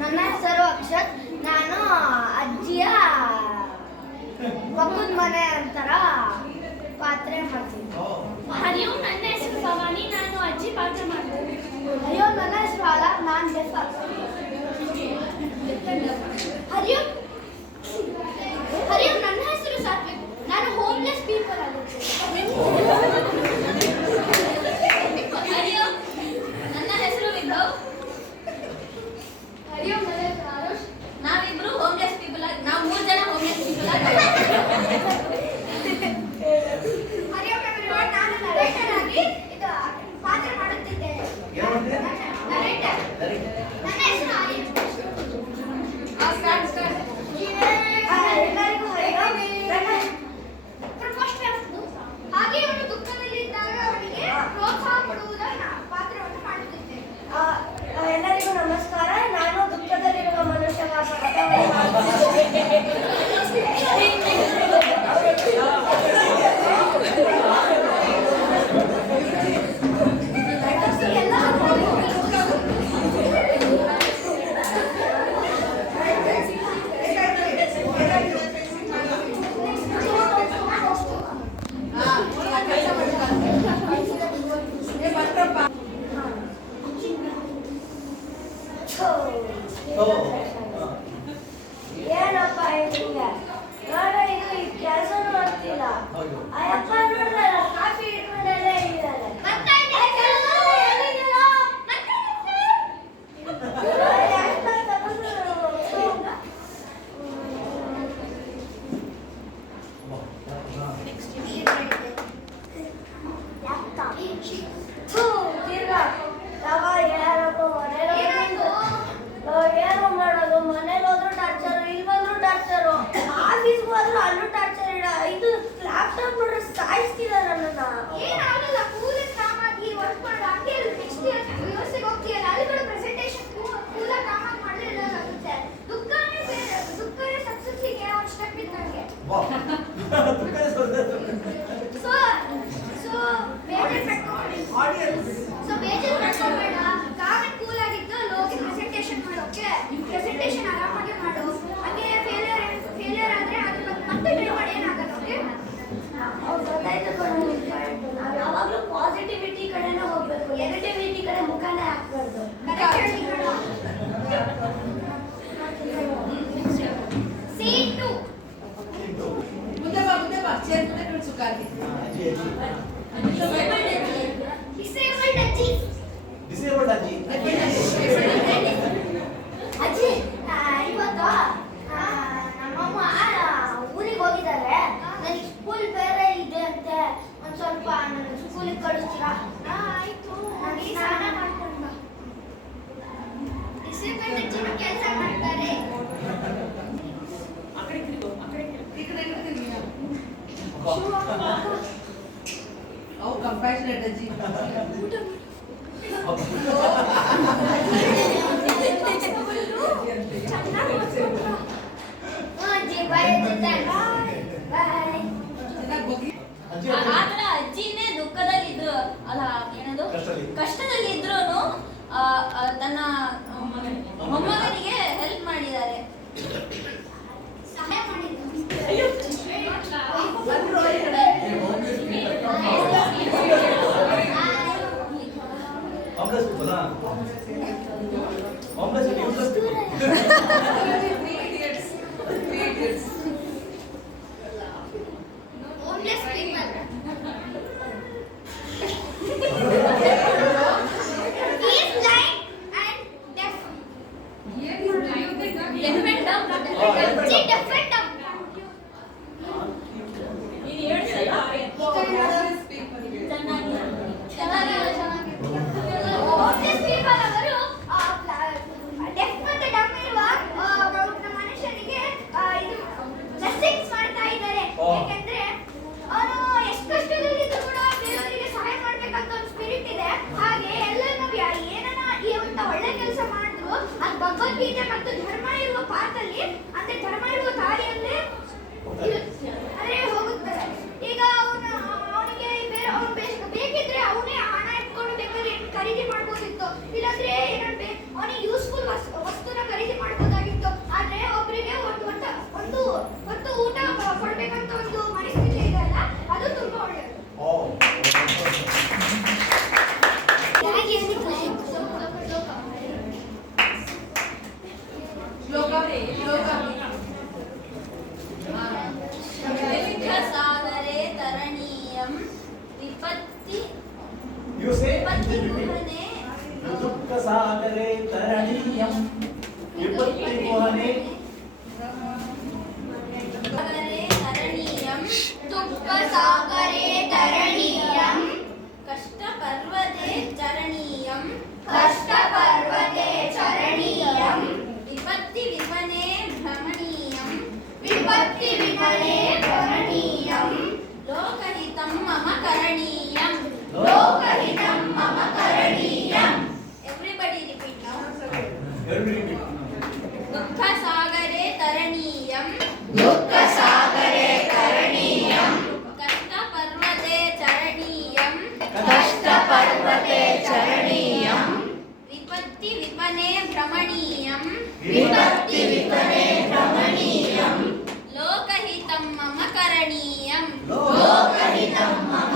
ನನ್ನ ಹೆಸರು ಅಕ್ಷತ್. ನಾನು ಅಜ್ಜಿಯ ಪಕ್ಕದ ಮನೆ ಅಂತರ ಪಾತ್ರೆ ಮಾಡ್ತೀನಿ. ಹರಿಯೋ, ನನ್ನ ಹೆಸರು ಭವಾನಿ. ನಾನು ಅಜ್ಜಿ ಪಾತ್ರೆ ಮಾಡ್ತೀನಿ. ಹರಿಯೋ, ನನ್ನ ಹೆಸರು ಹಾಲ. ನಾನು ಡೆಫ. ಹರಿಯೋ, ನನ್ನ ಹೆಸರು ಸಾತ್ವಿಕ್. ನಾನು ಹೋಮ್ಲೆಸ್ ಪೀಪಲ್ ಆಗುತ್ತೆ. ಹರಿಯೋ, ನನ್ನ ಹೆಸರು ವಿಭವ್. ಹರಿಯೋ, ನನ್ನ ಹೆಸರು ಆರುಷ್. ನಾವಿಬ್ರು ಹೋಮ್ಲೆಸ್ ಪೀಪಲ್ ಆಗಿ, ನಾವು 3 ಜನ ಹೋಮ್ಲೆಸ್ ಪೀಪಲ್ ಆಗಿ. ಹರಿಯೋ, ನಾನು ನರೇಟರ್ ಆಗಿ ಇದು ಪಾತ್ರೆ ಮಾಡುತ್ತಿದ್ದೇನೆ. ನರೇಟರ್. ನನ್ನ ಹೆಸರು ಆರ್ಯನ್. ಎಲ್ಲರಿಗೂ ಹರಿಯೋ. ಹಾಗೆ ಅವನು ದುಃಖದಲ್ಲಿದ್ದಾಗ ಅವನಿಗೆ ಪ್ರೋತ್ಸಾಹ ಕೊಡುವುದನ್ನು ಪಾತ್ರವನ್ನು ಮಾಡುತ್ತಿದ್ದೇನೆ. ಎಲ್ಲರಿಗೂ ನಮಸ್ಕಾರ. ನಾನು ದುಃಖದಲ್ಲಿರುವ ಮನುಷ್ಯನ ಪಾತ್ರವನ್ನು ಏನಪ್ಪ ಹಿಂಗೆ ನೋಡ, ಇದು ಈ ಕೆಲಸ ಮಾಡ್ತಿಲ್ಲ. ಅಯ್ಯಪ್ಪ ನೋಡಲ್ಲ, ಕಾಫಿ ಇಟ್ಕೊಂಡಲ್ಲೇ ಇದ್ದಾರೆ. ಏನು ಮಾಡೋದು? ಮನೇಲಿ ಹೋದ್ರು ಟಾರ್ಚರು, ಇಲ್ಲಿ ಬಂದ್ರು ಟಾರ್ಚರು, ಆಫೀಸ್ಗೆ ಹೋದ್ರು ಅಲ್ಲೂ ಟಾರ್ಚರ್. ಇದು ಲ್ಯಾಪ್ಟಾಪ್ ನೋಡ್ರೆ ಸಾಯಿಸ್ತಿಲ್ಲ ನನ್ನನ್ನ. ಏನಾಗಲ್ಲ, ಕೂಲಿಂಗ್ ಕಾಮಾಗಿ ವರ್ಕ್ ಮಾಡಿ ಹಂಗೆ ನೆಕ್ಸ್ಟ್ ವ್ಯವಸ್ಥೆಗೆ ಹೋಗ್ತೀಯಲ್ಲ, ಅಲ್ಲಿ ಕೂಡ ಪ್ರೆಸೆಂಟೇಷನ್ ಕೂಲ ಕಾಮಾಗಿ ಮಾಡಿರೋದಾಗುತ್ತೆ. ದುಃಖನೇ ಬೇರೆ, ದುಃಖನೇ ಸಕ್ಸಸ್ಸಿಗೆ ಒಂದು ಸ್ಟೆಪ್ ಇದ್ದಂಗೆ. ಬೇಜಾರು ಪಡ್ಕೋಬೇಡ. ಕಾಮೆಂಟ್ ಕೂಲ್ ಆಗಿದ್ದು ಹೋಗಿ ಪ್ರೆಸೆಂಟೇಷನ್ ಮಾಡೋಕೆ. ಪ್ರೆಸೆಂಟೇಷನ್ ಆರಾಮಾಗಿ ಮಾಡು. ಹಾಗೆ ಫೇಲಿಯರ್ ಆದ್ರೆ ಅದನ್ನ ಮತ್ತೆ ಟ್ರೈ ಮಾಡಿ, ಏನಾಗಲ್ಲ. ಓಕೆ, ಗೊತ್ತಾಯ್ತು. ನಾವು ಯಾವಾಗಲೂ ಪಾಸಿಟಿವಿಟಿ ಕಡೆನೇ ಹೋಗ್ಬೇಕು, ನೆಗೆಟಿವಿಟಿ ಕಡೆ ಮುಖಾನೇ ಹಾಕ್ಬಾರ್ದು. ಮುಂದೆ ಬಾ ಚೇರ್ ಮುಂದೆ ಕಳಿಸುಕಾಗಿ. ಡಿಸೇಬಲ್ಡ್ ಅಜ್ಜಿ. ಅಜ್ಜಿ, ಇವತ್ತು ನಮ್ಮಮ್ಮ ಊರಿಗೆ ಹೋಗಿದ್ದಾರೆ. ನನಗೆ ಸ್ಕೂಲ್ ಬೇರೆ ಇದೆ ಅಂತೆ. ಒಂದು ಸ್ವಲ್ಪ ನನಗೆ ಸ್ಕೂಲಿಗೆ ಕಳಿಸ್ತೀರಾ? ಆಯ್ತು, ನನಗೆ ಸ್ನಾನ ಮಾಡ್ಕೊಂಡು ಬಾ. ಡಿಸೇಬಲ್ಡ್ ಅಜ್ಜಿನೂ ಕೆಲಸ ಮಾಡ್ತಾರೆ. ಅವು ಕಂಪ್ಯಾಷನೇಟ್ ಅಜ್ಜಿ. ಆತರ ಅಜ್ಜಿನೇ ದುಃಖದಲ್ಲಿದ್ರು, ಅಲ್ಲ ಏನದು ಕಷ್ಟದಲ್ಲಿದ್ರು ತನ್ನ ಮೊಮ್ಮಗನಿಗೆ ಹೆಲ್ಪ್ ಮಾಡಿದ್ದಾರೆ, ಸಹಾಯ ಮಾಡಿದ್ದಾರೆ. ಭಗವದ್ಗೀತೆ ಮತ್ತು ಧರ್ಮ ಇರುವ ಪಾಠದಲ್ಲಿ, ಅಂದ್ರೆ ಧರ್ಮ ಇರುವ ಶ್ಲೋಕ ಶ್ಲೋಕ ಸಾಗರೆ ತರಣೀಯಂ ವಿಪತ್ತಿ You say ವಿಪತ್ತಿಮುಹನೆ ದುಃಖ ಸಾಗರೆ ತರಣೀಯಂ ವಿಪತ್ತಿ ಮೋಹನೆ ಸಾಗರೆ ತರಣೀಯಂ ದುಃಖ ಸಾಗರೆ ತರಣೀಯಂ ಕಷ್ಟ ಪರ್ವತೆ ಚರಣೀಯಂ ಕಷ್ಟ ಪರ್ವತೆ ಚರಣೀಯಂ ವಿಪತ್ತಿ ವಿಮನೆ ಭ್ರಮಣೀಯಂ ವಿಪತ್ತಿ ವಿಮನೆ ಭ್ರಮಣೀಯಂ ಲೋಕಹಿತಂ ಮಮ ಕರಣೀಯಂ ಲೋಕಹಿತಂ ಮಮ ಕರಣೀಯಂ ಎವ್ರಿಬಡಿ ರಿಪೀಟ್ ನೌ ದುಃಖ ಸಾಗರೆ ತರಣೀಯಂ ದುಃಖ ಸಾಗರೆ ತರಣೀಯಂ ಕಷ್ಟ ಪರ್ವತೆ ಚರಣೀಯಂ ಕಷ್ಟ ಪರ್ವತೆ ಚರಣೀಯಂ ವಿಪತ್ತಿ ವಿಪನೆ ಭ್ರಮಣೀಯಂ ವಿಪತ್ತಿ ವಿಪನೆ ಭ್ರಮಣೀಯಂ ಲೋಕಹಿತಂ ಮಮ ಕರಣೀಯಂ ಲೋಕಹಿತಂ ಮಮ